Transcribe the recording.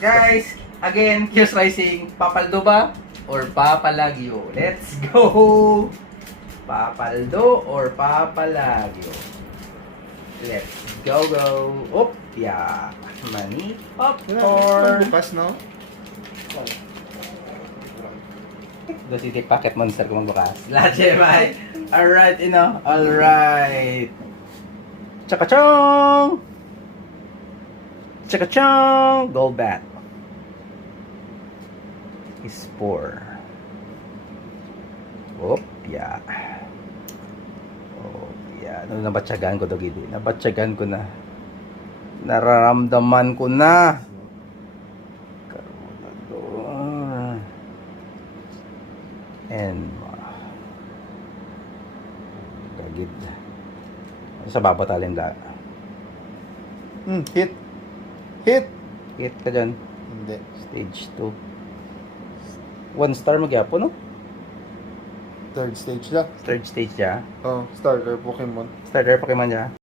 Guys, again, here's Rising. Papaldo ba or papalagyo? Let's go! Papaldo or papalagyo? Let's go. Op, yeah. Mani popcorn. Bukas, no? Doon si Packet Monster kung magbukas. Lahat siya, bye. Alright, alright. Chaka-chong! Chaka-chong! Gold bat. Is 4. Oh, yeah. Oh, yeah. Nabatsagan ko daw, Gidi. Nabatsagan ko na. Nararamdaman ko na. And dagid. Sa baba talin da. Hit. Hit. Hit ka dyan. Hindi. Stage 2. 1 star magyapon, no? Third stage na. Third stage ya. Oh, starter Pokemon. Starter Pokemon ya.